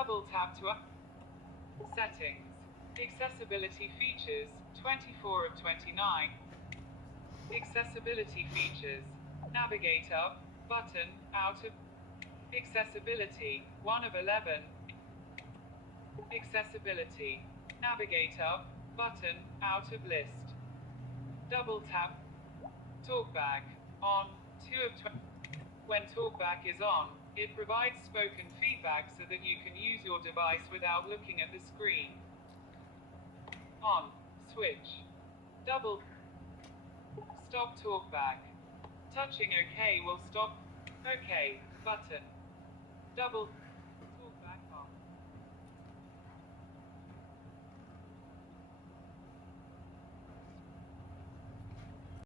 Double tap to settings. Accessibility features, 24 of 29. Accessibility features. Navigate up, button, out of. Accessibility, 1 of 11. Accessibility. Navigate up, button, out of list. Double tap. TALKBACK, on, 2 of 20. When TALKBACK is on, it provides spoken feedback so that you can use your device without looking at the screen. On, switch. Double. Stop TALKBACK. Touching OK will stop. OK, button. Double.